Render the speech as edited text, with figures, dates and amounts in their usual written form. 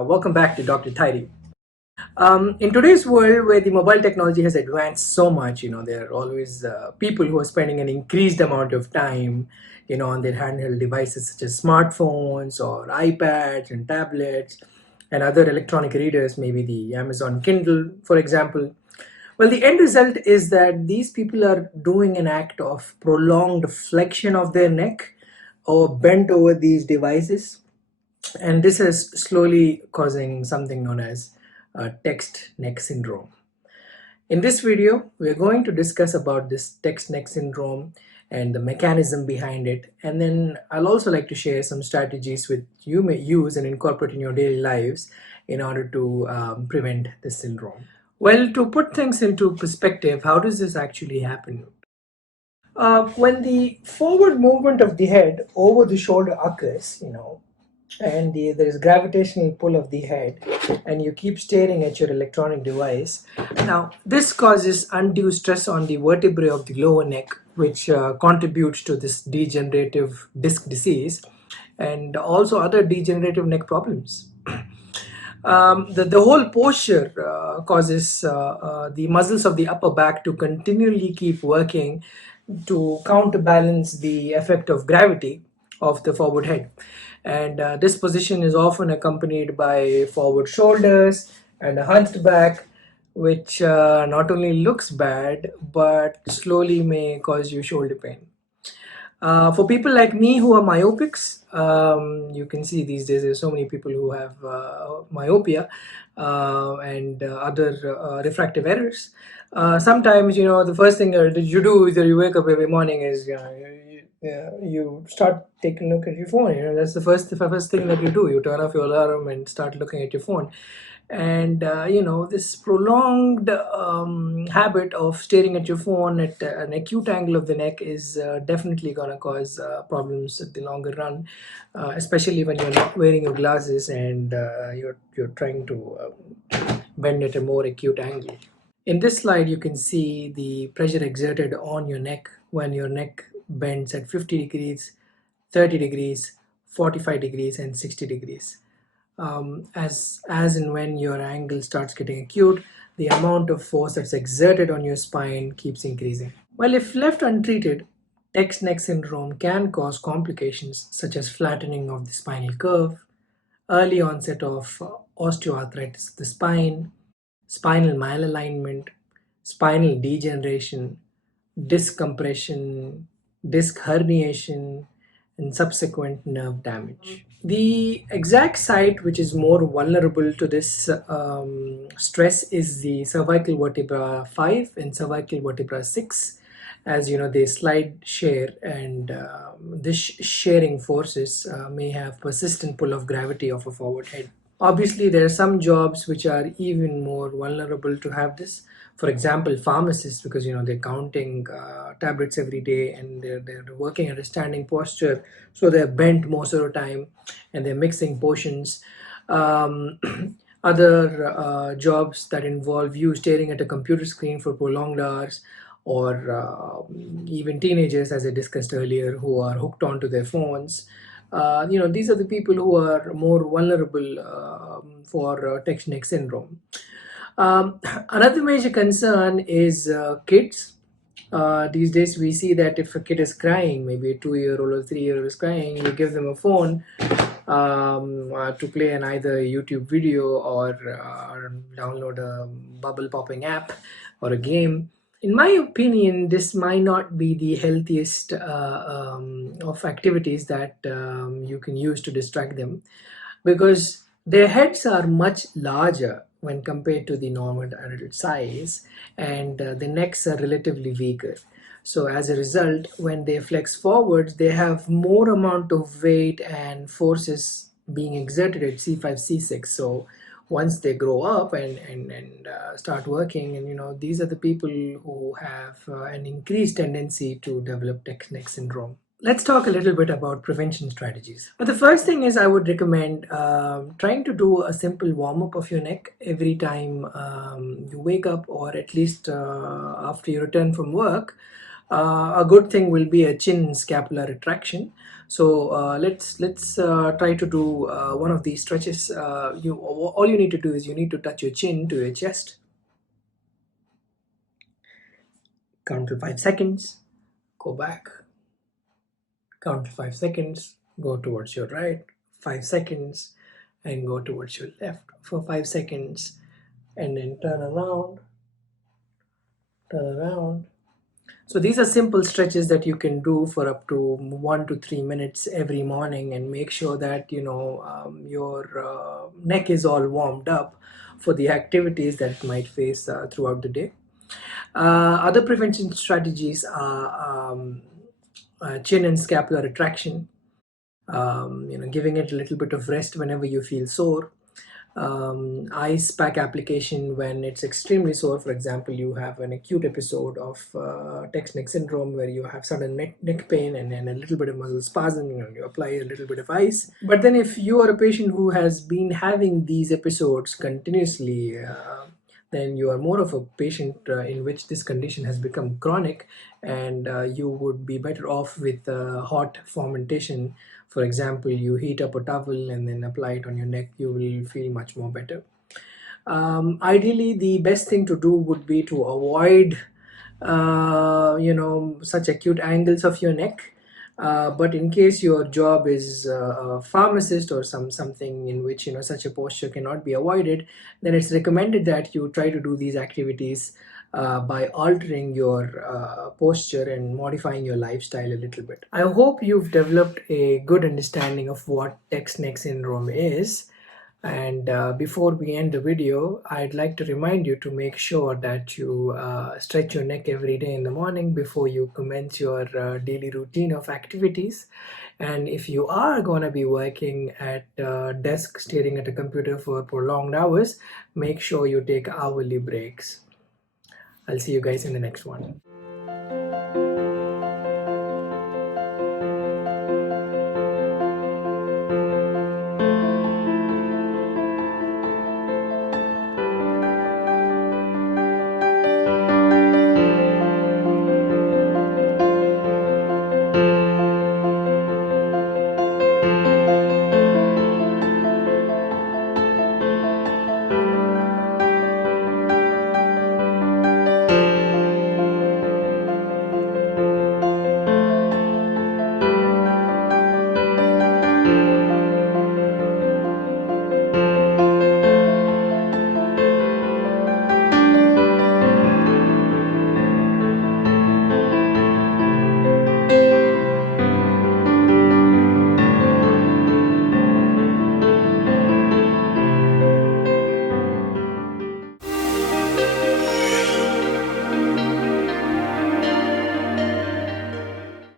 Welcome back to DrTidy. In today's world where the mobile technology has advanced so much, there are always people who are spending an increased amount of time, on their handheld devices such as smartphones or iPads and tablets and other electronic readers, maybe the Amazon Kindle, for example. Well, the end result is that these people are doing an act of prolonged flexion of their neck or bent over these devices, and this is slowly causing something known as text neck syndrome. In this video, we are going to discuss about this text neck syndrome and the mechanism behind it, and then I'll also like to share some strategies which you may use and incorporate in your daily lives in order to prevent this syndrome. Well, to put things into perspective, how does this actually happen? When the forward movement of the head over the shoulder occurs, and there is gravitational pull of the head, and you keep staring at your electronic device. Now this causes undue stress on the vertebrae of the lower neck, which contributes to this degenerative disc disease and also other degenerative neck problems. The whole posture causes the muscles of the upper back to continually keep working to counterbalance the effect of gravity of the forward head. And this position is often accompanied by forward shoulders and a hunched back, which not only looks bad but slowly may cause you shoulder pain. For people like me who are myopics, you can see these days there's so many people who have myopia and other refractive errors. Sometimes, the first thing that you do is that you wake up every morning is, you start taking a look at your phone. That's the first thing that you do. You turn off your alarm and start looking at your phone. And this prolonged habit of staring at your phone at an acute angle of the neck is definitely going to cause problems at the longer run, especially when you're not wearing your glasses and you're trying to bend at a more acute angle. In this slide, you can see the pressure exerted on your neck when your neck bends at 50 degrees, 30 degrees, 45 degrees, and 60 degrees. As and when your angle starts getting acute, the amount of force that's exerted on your spine keeps increasing. Well, if left untreated, text neck syndrome can cause complications such as flattening of the spinal curve, early onset of osteoarthritis of the spine, spinal malalignment, spinal degeneration, disc compression, disc herniation, and subsequent nerve damage. The exact site which is more vulnerable to this stress is the cervical vertebra 5 and cervical vertebra 6. As you know, they slide share, and this sharing forces may have persistent pull of gravity of a forward head. Obviously, there are some jobs which are even more vulnerable to have this. For example, pharmacists, because they're counting tablets every day, and they're working at a standing posture, so they're bent most of the time, and they're mixing potions. Um, Other jobs that involve you staring at a computer screen for prolonged hours, or even teenagers, as I discussed earlier, who are hooked onto their phones. These are the people who are more vulnerable for text neck syndrome. Another major concern is kids. These days, we see that if a kid is crying, maybe a 2-year-old or 3-year-old is crying, you give them a phone to play an either YouTube video or download a bubble popping app or a game. In my opinion, this might not be the healthiest of activities that you can use to distract them, because their heads are much larger when compared to the normal adult size, and the necks are relatively weaker. So as a result, when they flex forwards, they have more amount of weight and forces being exerted at C5, C6. So once they grow up and start working, and these are the people who have an increased tendency to develop neck syndrome. Let's talk a little bit about prevention strategies. But the first thing is, I would recommend trying to do a simple warm up of your neck every time you wake up, or at least after you return from work. A good thing will be a chin scapular retraction. So let's try to do one of these stretches. You all you need to do is you need to touch your chin to your chest. Count to 5 seconds. Go back. Count to 5 seconds. Go towards your right. 5 seconds, and go towards your left for 5 seconds, and then turn around. Turn around. So these are simple stretches that you can do for up to 1 to 3 minutes every morning, and make sure that your neck is all warmed up for the activities that it might face throughout the day. Other prevention strategies are chin and scapular retraction. Giving it a little bit of rest whenever you feel sore. Ice pack application when it's extremely sore. For example, you have an acute episode of text neck syndrome where you have sudden neck pain and a little bit of muscle spasm. You apply a little bit of ice. But then if you are a patient who has been having these episodes continuously, then you are more of a patient in which this condition has become chronic, and you would be better off with hot fomentation. For example, you heat up a towel and then apply it on your neck. You will feel much more better. Ideally, the best thing to do would be to avoid such acute angles of your neck. But in case your job is a pharmacist or something in which such a posture cannot be avoided, then it's recommended that you try to do these activities by altering your posture and modifying your lifestyle a little bit. I hope you've developed a good understanding of what text neck syndrome is. And before we end the video, I'd like to remind you to make sure that you stretch your neck every day in the morning before you commence your daily routine of activities. And if you are going to be working at a desk staring at a computer for prolonged hours, make sure you take hourly breaks. I'll see you guys in the next one.